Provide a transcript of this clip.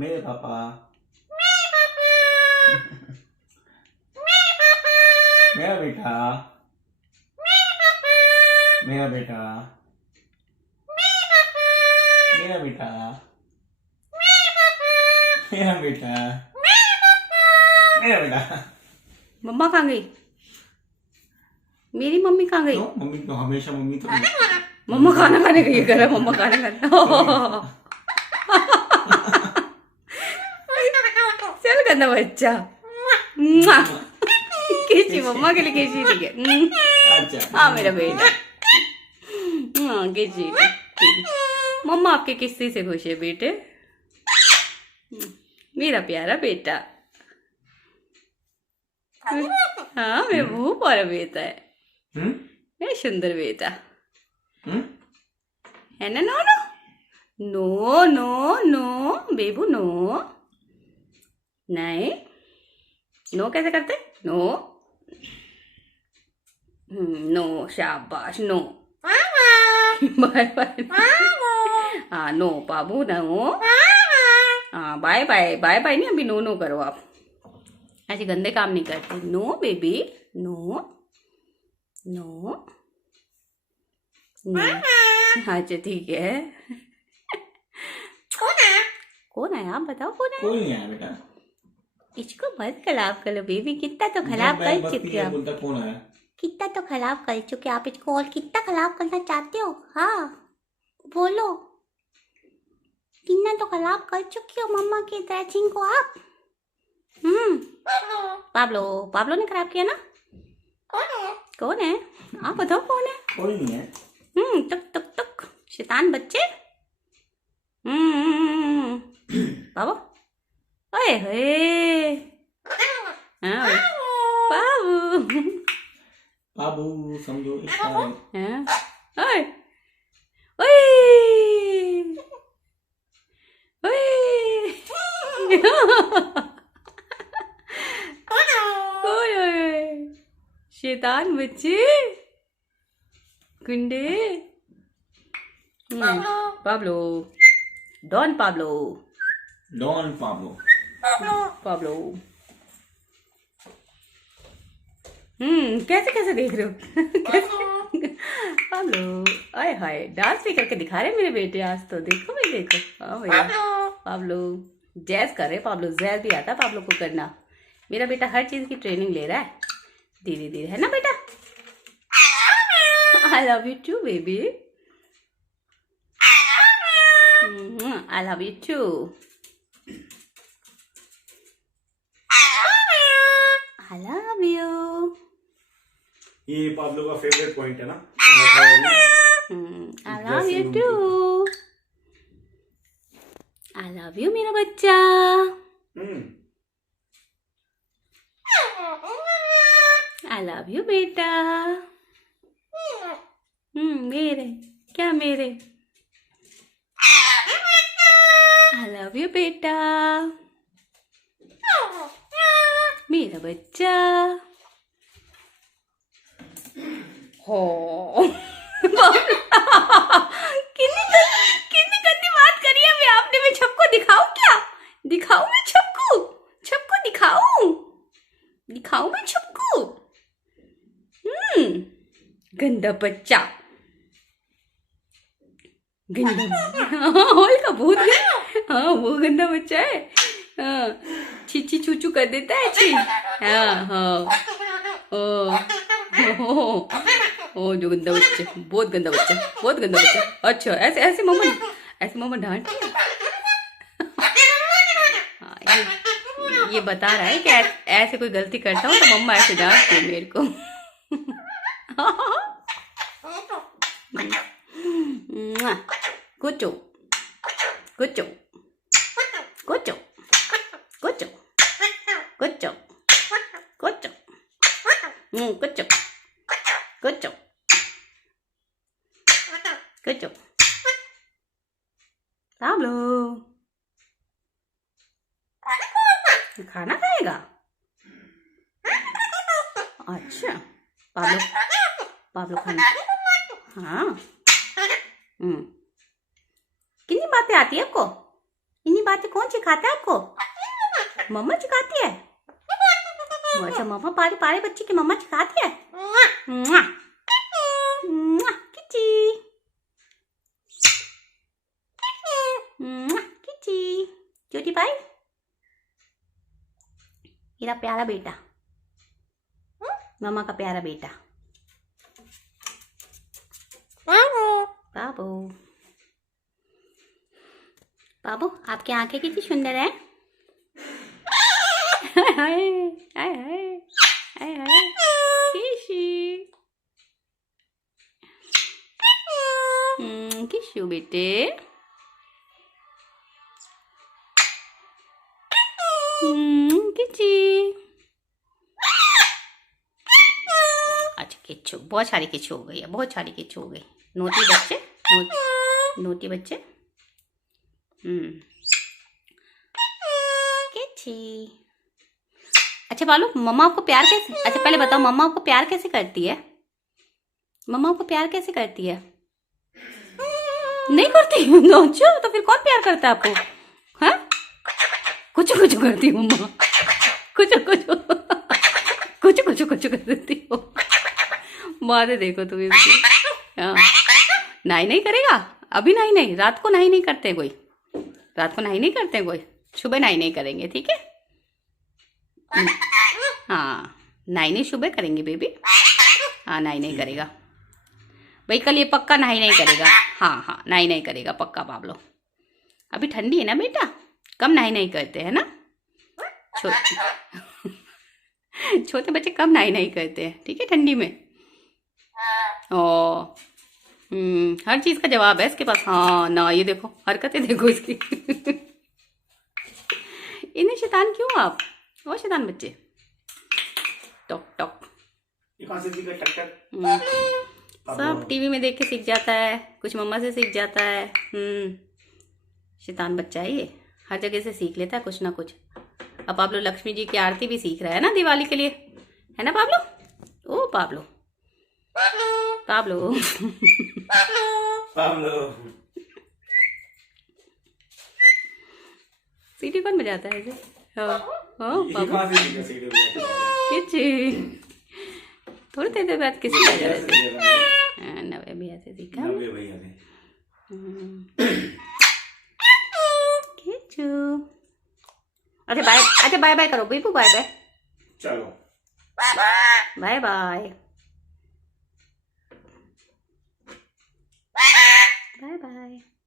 मेरे पापा। मेरा बेटा। मेरा बेटा। मेरा बेटा। मेरा बेटा। मेरा बेटा। मम्मा कहाँ गई? मेरी मम्मी कहाँ गई? क्यों मम्मी तो हमेशा मम्मी तो मम्मा खाना खाने गई है। मम्मा खाना खाने चल गंदा बच्चा। केची मम्मा के लिए केची ठीक है। अच्छा हाँ मेरा बेटा। हाँ केची मम्मा आपके किस्से से खुश है बेटे। मेरा प्यारा बेटा। हाँ मेरा बहुत प्यारा बेटा है। मेरा सुंदर बेटा है ना। No no no no no बेबू नो। नहीं नो कैसे करते? नो नो शाबाश नो। Bye bye. हाँ नो बाबू नो। हाँ बाय बाय बाय बाय नहीं अभी नो नो करो आप। ऐसे गंदे काम नहीं करते। No baby no no no. अच्छा ठीक है। कौन है आप बताओ कौन है? कोई नहीं आया बेटा। इसको मत खराब करो बेबी। कितना तो खराब कर चुके आप। बोलता कौन है? कितना तो खराब कर चुके आप इसको। और कितना खराब करना चाहते हो? हाँ बोलो। कितना तो खराब कर चुके हो मम्मा की ड्रेसिंग को आप। पाब्लो पाब्लो ने खराब किया ना। कौन है आप बताओ कौन है? कोई नहीं है। टक टक टक शैतान बच्चे। बाबू ओए होए। हाँ बाबू बाबू समझो इशारे। हाँ ओए ओए ओए। ओए शैतान बच्चे गुंडे। Pablo don Pablo don Pablo. Pablo. कैसे कैसे देख रहे हो? कैसे? पाब्लो आय हाय डांस भी करके दिखा रहे मेरे बेटे आज तो। देखो भाई देखो। हाँ भैया पाब्लो जैज कर रहे। पाब्लो जैज भी आता है पाब्लो को करना। मेरा बेटा हर चीज की ट्रेनिंग ले रहा है धीरे धीरे है ना बेटा। I love you too baby. I love you too. I love you. ये पाब्लो का फेवरेट पॉइंट है ना। I love you too. I love you मेरा बच्चा। आई लव यू बेटा। मेरे क्या मेरे। आई लव यू बेटा मेरा बच्चा। हो कितनी गंदी बात करी है अभी आपने। मैं छपको दिखाऊं क्या? दिखाऊं मैं छपको? छपको दिखाऊं? दिखाऊं मैं छपको? गंदा बच्चा। गंदा होल का बहुत गंदा। हाँ वो गंदा बच्चा है। हाँ चीची चूचू कर देता है छी। हाँ हाँ ओ जो गंदा बच्चा। बहुत गंदा बच्चा बहुत गंदा बच्चा। अच्छा ऐसे ऐसे मम्मा डांटती है। हाँ ये बता रहा है कि ऐसे कोई गलती करता हूँ तो मम्मा ऐसे डांटती है मेरे को। कुचो कुचो कुचो कुचो कुचो कुचो कुचो कुचो कुचो। पाब्लो खाना खाएगा? अच्छा पाब्लो खाना। हाँ कितनी बातें आती है आपको? इन्हीं बातें कौन सिखाता है आपको? मम्मा सिखाती है। अच्छा, मम्मा पारे पारे बच्चे की मम्मा सिखाती है। मुआ, मुआ, किची, मुआ, किची, छोटी भाई, मेरा प्यारा बेटा, मम्मा का प्यारा बेटा। बाबू, बाबू, आपकी आंखें कितनी सुंदर है। हाय हाय हाय हाय हाय, किशी, किशु बेटे, किची। अच्छा, किच्चू, बहुत सारी किच्चू हो गई है, बहुत सारी किच्चू हो गई। नोटी बच्चे, नोटी बच्चे। किची। अच्छा बालू, मम्मा आपको प्यार कैसे, अच्छा पहले बताओ, मम्मा आपको प्यार कैसे करती है? मम्मा आपको प्यार कैसे करती है? नहीं करती? अच्छा, तो फिर कौन प्यार करता है आपको? हाँ, कुछ कुछ करती है मम्मा, कुछ कुछ कुछ कुछ कुछ कर देती हो। बातें देखो तुम इसकी। हाँ, नाई नहीं करेगा अभी, नाई नहीं, रात को नाई नहीं करते कोई, रात को नाई नहीं करते कोई, सुबह नाई नहीं करेंगे, ठीक है? हाँ, नाई नहीं सुबह करेंगे बेबी। हाँ, नाई नहीं करेगा भाई, कल ये पक्का नाई नहीं करेगा। हाँ हाँ, नाई नहीं करेगा पक्का बाबलो। अभी ठंडी है ना बेटा, कम नाई नहीं करते हैं ना, छोटे बच्चे कम नाई नहीं करते हैं, ठीक है, ठंडी में। ओ, हर चीज का जवाब है इसके पास। हाँ ना, ये देखो हरकतें देखो इसकी। इन्हें शैतान क्यों आप? वो शैतान बच्चे, टॉक टॉक। ये कहाँ से सीखा टक टक? सब टीवी में देख के सीख जाता है, कुछ मम्मा से सीख जाता है। शैतान बच्चा है ये, हर जगह से सीख लेता है कुछ ना कुछ। अब पाब्लो लक्ष्मी जी की आरती भी सीख रहा है ना दिवाली के लिए, है ना पाब्लो? ओ पाब्लो, पाब्लो। पाब्लो, सीटी कौन बजाता है इसे? हाँ ये कहाँ से सीखा सीढ़ी बजाते? किची, थोड़ी देर बाद किसी बजा रहे थे। नवे भैया से सीखा। नवे भैया ने। किचू। अच्छा बाय, अच्छा बाय बाय करो बीपू, बाय बाय। चलो बाय बाय, बाय बाय।